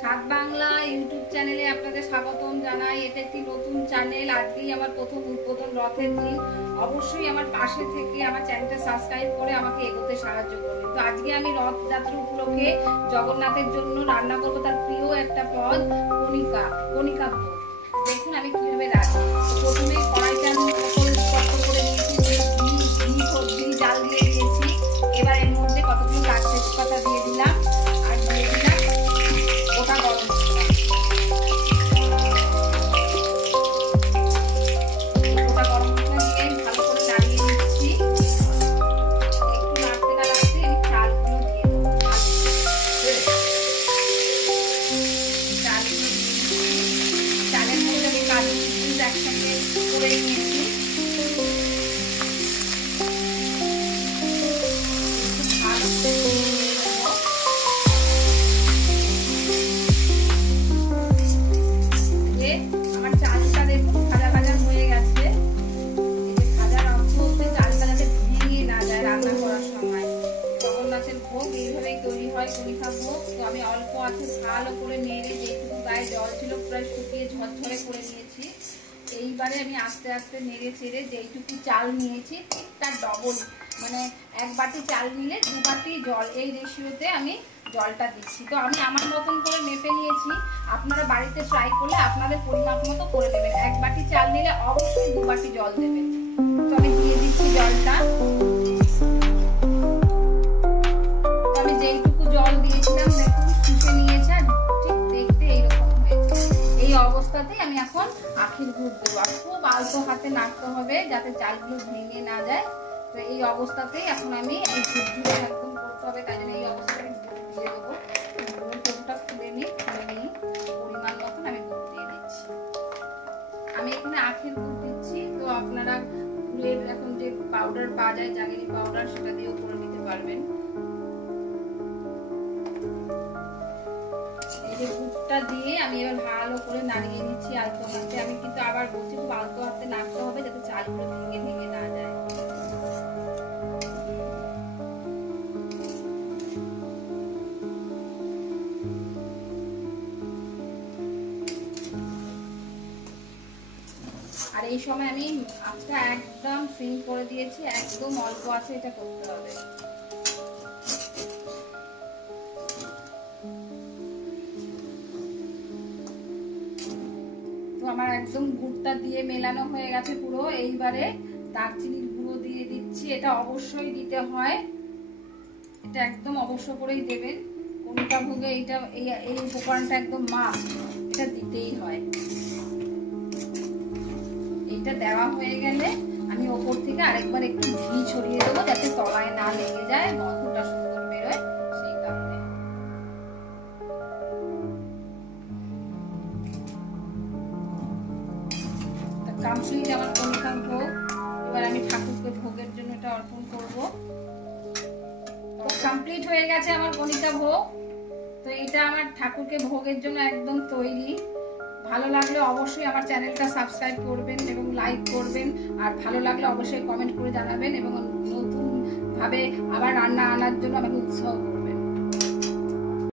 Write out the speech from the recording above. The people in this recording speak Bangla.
সাত বাংলা ইউটিউব চ্যানেলে আপনাদের স্বাগতম জানাই। এটা একটি নতুন চ্যানেল। আজকেই আমার প্রথম উদ্বোধন, রথের দিন। অবশ্যই আমার পাশে থেকে আমার চ্যানেলটা সাবস্ক্রাইব করে আমাকে এগোতে সাহায্য করবেন। তো আজকে আমি রথযাত্রা উপলক্ষে জগন্নাথের জন্য রান্না করবো তার প্রিয় একটা পদ, কণিকা ভোগ। দেখুন আমি কিভাবে রাখি। প্রথমে কড়াইটা করে নিয়েছি, ঘি জাল দিয়ে দিয়েছি। এবার এর মধ্যে কতগুলো কাঁচা তেজপাতা দিয়ে দিলাম, আর দিয়ে দিলাম গোটা গরম মশলা। গোটা গরম মশলা দিয়ে ভালো করে নাড়িয়ে নিচ্ছি। একটু নাড়তে নাড়তে আমি চালগুলো দিয়ে দেবো। চালের মধ্যে আমি কাজু কিশমিশ একসঙ্গে করে নিয়েছি। আমার চালটা দেখুন ভাজা ভাজা হয়ে গেছে। এই যে ভাজার অর্থ হচ্ছে চালটা যাতে ভেঙে না যায় রান্না করার সময়। জগন্নাথের ভোগ এইভাবেই তৈরি হয়, কণিকা ভোগ। তো আমি অল্প আছে ভালো করে নেড়ে, যেটুকু গায়ে জল ছিল প্রায় শুকিয়ে ঝরঝরে করে নিয়েছি। এইবারে আমি আস্তে আস্তে নেড়ে চেড়ে যেইটুকু চাল নিয়েছি ঠিক তার ডবল, মানে এক বাটি চাল নিলে 2 বাটি জল, এই রেশিওতে আমি জলটা দিচ্ছি। তো আমি আমার মতন করে মেপে নিয়েছি। আপনারা বাড়িতে ট্রাই করলে আপনাদের পরিমাপ মতো করে দেবেন। 1 বাটি চাল নিলে অবশ্যই 2 বাটি জল দেবেন। তো আমি দিয়ে দিচ্ছি জলটা। তো আমি যেইটুকু জল দিয়েছিলাম দেখুন শুষে নিয়েছে, ঠিক দেখতে এইরকম হয়েছে। এই অবস্থাতেই আমি এখন আখের গুড় দেবো। আর খুব আলতো হাতে নাড়তে হবে যাতে চালগুলো ভেঙে না যায়। তো এই অবস্থাতেই এখন আমি এই গুড়টা একদম করতে হবে, তাই জন্য এই অবস্থায় আমি গুড় দিয়ে দেবো। গুড়ের টোপটা খুলে নিই, পরিমাণ মতন আমি গুড় দিয়ে দিচ্ছি। আমি এখানে আখের গুড় দিচ্ছি। তো আপনারা গুড়ের এখন যে পাউডার পাওয়া যায়, জাগেরি পাউডার, সেটা দিয়েও করে নিতে পারবেন। এই যে গুড়টা দিয়ে আমি এবার ভালো করে নাড়িয়ে নিচ্ছি আলতো হাতে। আমি কিন্তু আবার বলছি খুব আলতো হাতে নাড়তে হবে যাতে চালগুলো ভেঙে ভেঙে না যায়। আর এই সময় আমি আঁচটা একদম সিম করে দিয়েছি, একদম অল্প আছে এটা করতে হবে। তো আমার একদম গুড়টা দিয়ে মেলানো হয়ে গেছে পুরো। এইবারে দারচিনির গুঁড়ো দিয়ে দিচ্ছি। এটা অবশ্যই দিতে হয়, এটা একদম অবশ্য করেই দেবেন। কণিকা ভোগে এই উপকরণটা একদম মাস্ট, এটা দিতেই হয়। এটা দেওয়া হয়ে গেলে আমি ওপর থেকে আরেকবার একটু ঘি ছড়িয়ে দেবো যাতে তলায় না লেগে যায়, গন্ধটা সুন্দর বেরোয় সেই কারণে। কমপ্লিট আমার কণিকা ভোগ। এবার আমি ঠাকুরকে ভোগের জন্য এটা অর্পণ করব। তো কমপ্লিট হয়ে গেছে আমার কণিকা ভোগ। তো এটা আমার ঠাকুরকে ভোগের জন্য একদম তৈরি। ভালো লাগলে অবশ্যই আমার চ্যানেলটা সাবস্ক্রাইব করবেন এবং লাইক করবেন। আর ভালো লাগলে অবশ্যই কমেন্ট করে জানাবেন এবং নতুন ভাবে আবার রান্না আনার জন্য আমাকে উৎসাহ